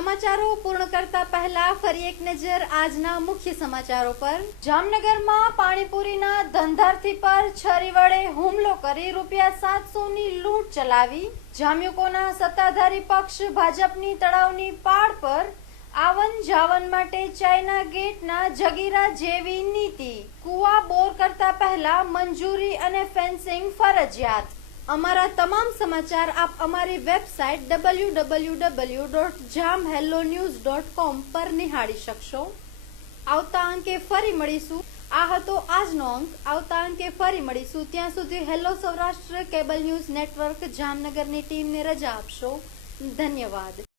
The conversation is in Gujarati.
સમાચારો પૂર્ણ કરતા પહેલા ફરી એક નજર આજના મુખ્ય સમાચારો પર। જામનગરમાં પાણીપુરીના ધંધાર્થી પર છરી વડે હુમલો કરી ₹700ની લૂંટ ચલાવી। જામ્યુકોના સત્તાધારી પક્ષ ભાજપની તળાવની પાળ પર આવન જાવન માટે ચાઇના ગેટના જગીરા જેવી નીતિ। કુવા બોર કરતા પહેલા મંજૂરી અને ફેન્સિંગ ફરજિયાત। અમારા તમામ સમાચાર આપ અમારી વેબસાઇટ www.jamhellonews.com પર નિહાળી શકશો। આવતા અંકે ફરી મળીશું। આ હતો આજનો અંક। આવતા અંકે ફરી મળીશું। ત્યાં સુધી hello Saurashtra cable news network જામનગરની ટીમને રજા આપશો। ધન્યવાદ।